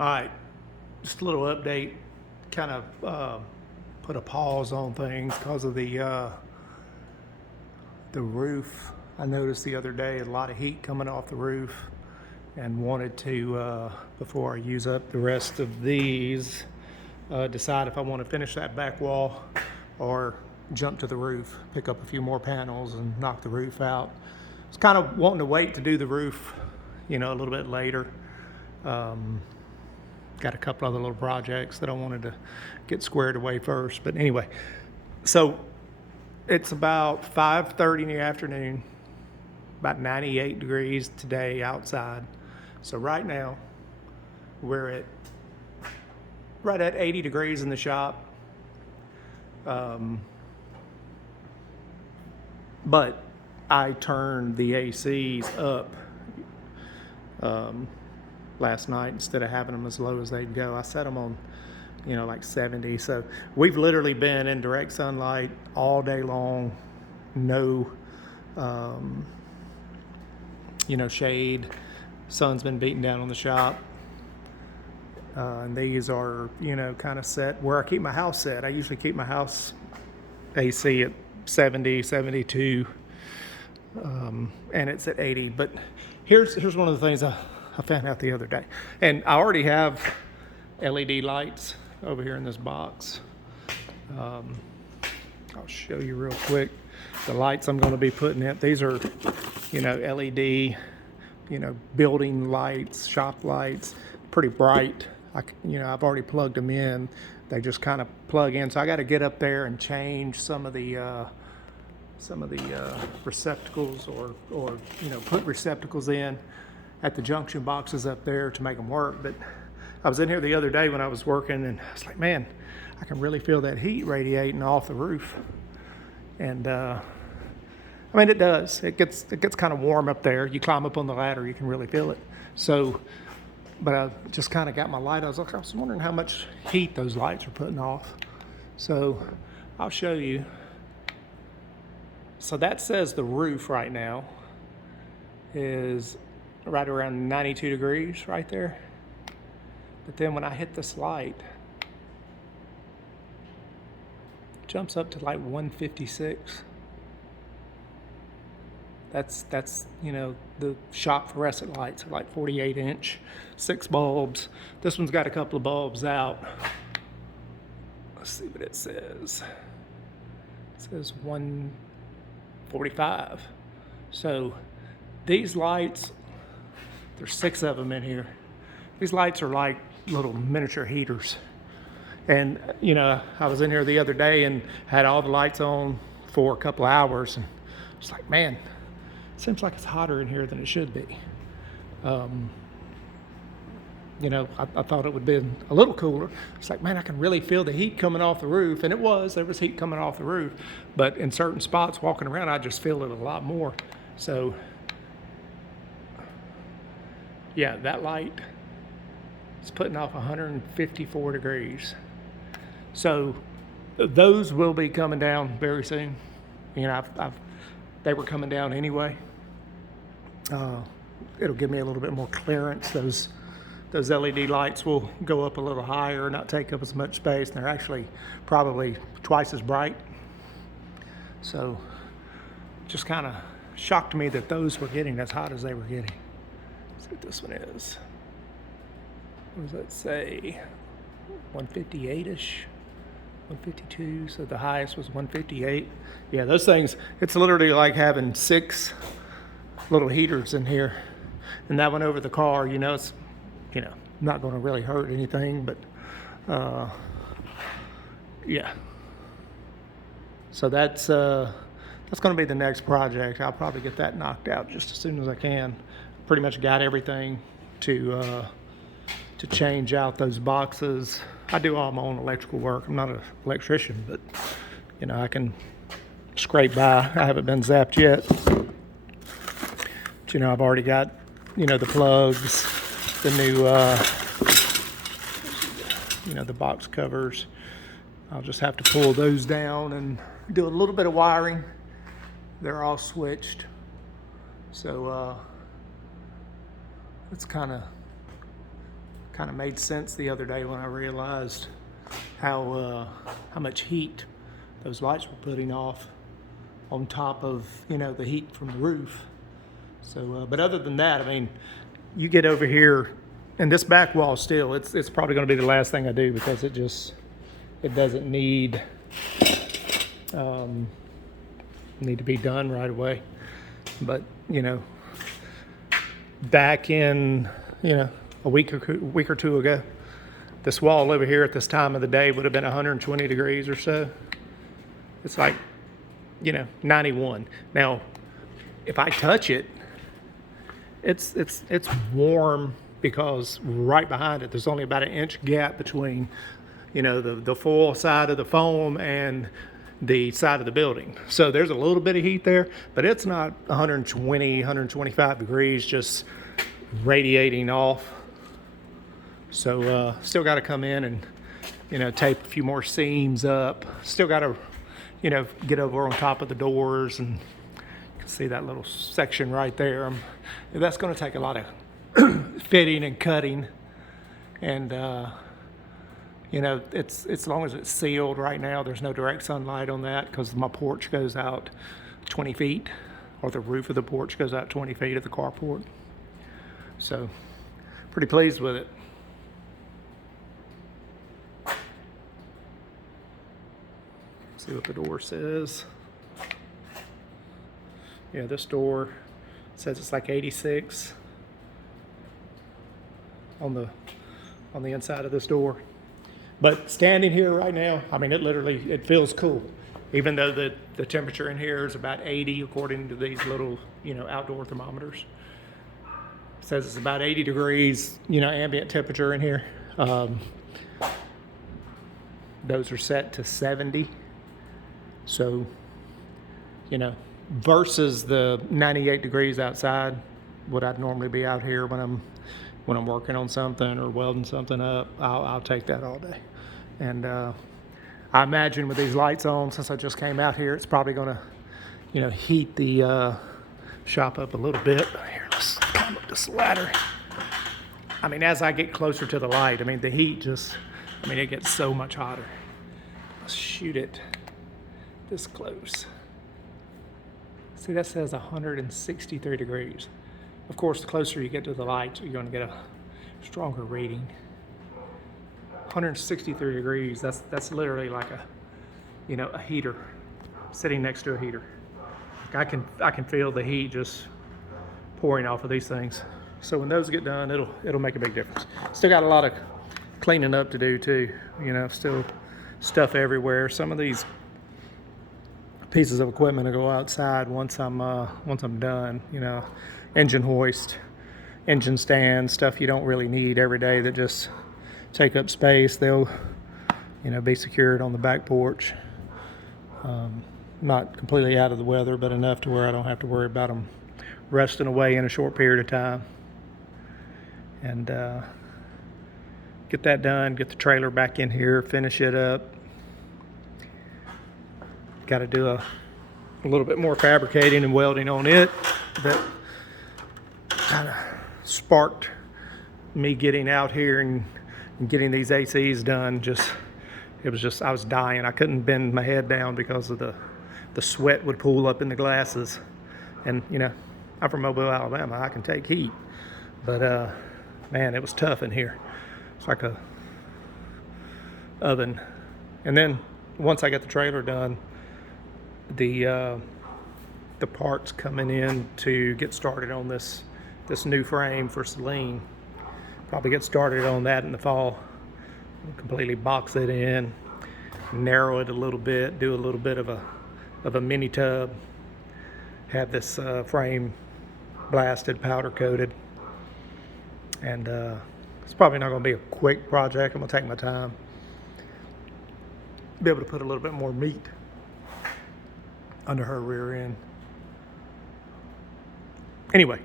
All right, just a little update. Kind of put a pause on things because of the roof. I noticed the other day a lot of heat coming off the roof, and wanted to before I use up the rest of these, decide if I want to finish that back wall or jump to the roof, pick up a few more panels and knock the roof out. I was kind of wanting to wait to do the roof, a little bit later. Got a couple other little projects that I wanted to get squared away first. But anyway, so it's about 5:30 in the afternoon, about 98 degrees today outside. So right now we're at right at 80 degrees in the shop. But I turned the ACs up last night instead of having them as low as they'd go. I set them on, like 70. So we've literally been in direct sunlight all day long, no, shade. Sun's been beating down on the shop. And these are, kind of set where I keep my house set. I usually keep my house AC at 70, 72, and it's at 80. But here's one of the things I found out the other day. And I already have LED lights over here in this box. I'll show you real quick the lights I'm going to be putting in. These are, LED, building lights, shop lights, pretty bright. I've already plugged them in. They just kind of plug in. So I got to get up there and change some of the receptacles or put receptacles in at the junction boxes up there to make them work. But I was in here the other day when I was working, and I was like, man, I can really feel that heat radiating off the roof. And it does. It gets kind of warm up there. You climb up on the ladder, you can really feel it. So, but I just kind of got my light. I was wondering how much heat those lights are putting off. So I'll show you. So that says the roof right now is right around 92 degrees right there. But then when I hit this light, it jumps up to like 156. That's the shop fluorescent lights are like 48-inch, 6 bulbs. This one's got a couple of bulbs out. Let's see what it says. It says 145. So these lights, there's 6 of them in here. These lights are like little miniature heaters. And I was in here the other day and had all the lights on for a couple of hours, and it's like, man, it seems like it's hotter in here than it should be. I thought it would be a little cooler. It's like, man, I can really feel the heat coming off the roof. And there was heat coming off the roof. But in certain spots walking around, I just feel it a lot more. So, yeah, that light is putting off 154 degrees. So those will be coming down very soon. They were coming down anyway. It'll give me a little bit more clearance. Those LED lights will go up a little higher, not take up as much space, and they're actually probably twice as bright. So just kind of shocked me that those were getting as hot as they were getting. Let's see what this one is. What does that say? 158-ish, 152. So the highest was 158. Yeah, those things, it's literally like having 6 little heaters in here. And that one over the car, it's not going to really hurt anything, but yeah. So that's going to be the next project. I'll probably get that knocked out just as soon as I can. Pretty much got everything to change out those boxes. I do all my own electrical work. I'm not an electrician, but I can scrape by. I haven't been zapped yet. But I've already got the plugs, the new the box covers. I'll just have to pull those down and do a little bit of wiring. They're all switched, so it's kind of kind of made sense the other day when I realized how much heat those lights were putting off on top of, you know, the heat from the roof. So, but other than that, I mean, you get over here, and this back wall still, it's probably going to be the last thing I do because it doesn't need to be done right away. But, you know, back in, you know, a week or two ago, this wall over here at this time of the day would have been 120 degrees or so. It's like, you know, 91. Now, if I touch it, it's warm because right behind it, there's only about an inch gap between, you know, the full side of the foam and the side of the building. So there's a little bit of heat there, but it's not 120, 125 degrees just radiating off. So still got to come in and, you know, tape a few more seams up. Still got to, you know, get over on top of the doors, and you can see that little section right there. That's going to take a lot of fitting and cutting, and you know, it's as long as it's sealed right now. There's no direct sunlight on that because my porch goes out 20 feet, or the roof of the porch goes out 20 feet of the carport. So pretty pleased with it. See what the door says. Yeah, this door says it's like 86 on the inside of this door. But standing here right now, I mean, it feels cool. Even though the temperature in here is about 80 according to these little, you know, outdoor thermometers. It says it's about 80 degrees, you know, ambient temperature in here. Those are set to 70. So, you know, versus the 98 degrees outside, what I'd normally be out here when I'm working on something or welding something up, I'll take that all day. And I imagine with these lights on, since I just came out here, it's probably going to, you know, heat the shop up a little bit. Here, let's climb up this ladder. I mean, as I get closer to the light, I mean, the heat just, I mean, it gets so much hotter. Let's shoot it this close. See, that says 163 degrees. Of course, the closer you get to the light, you're going to get a stronger reading. 163 degrees, that's literally like a, you know, a heater, sitting next to a heater. I can feel the heat just pouring off of these things. So when those get done, it'll make a big difference. Still got a lot of cleaning up to do too, you know, still stuff everywhere. Some of these pieces of equipment to go outside once I'm done, you know, engine hoist, engine stand, stuff you don't really need every day that just take up space. They'll, you know, be secured on the back porch. Not completely out of the weather, but enough to where I don't have to worry about them rusting away in a short period of time. And get that done, get the trailer back in here, finish it up. Got to do a little bit more fabricating and welding on it. That kind of sparked me getting out here and getting these ACs done. I was dying. I couldn't bend my head down because of the sweat would pool up in the glasses. And, you know, I'm from Mobile, Alabama. I can take heat. But, man, it was tough in here. It's like a oven. And then once I got the trailer done, the parts coming in to get started on this new frame for Celine. Probably get started on that in the fall. Completely box it in, narrow it a little bit, do a little bit of a mini tub. Have this frame blasted, powder coated, and it's probably not going to be a quick project. I'm going to take my time. Be able to put a little bit more meat under her rear end. Anyway,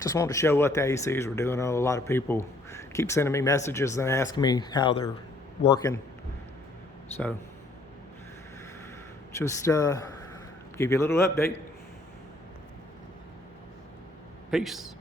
just wanted to show what the ACs were doing. I know a lot of people keep sending me messages and asking me how they're working. So just give you a little update. Peace.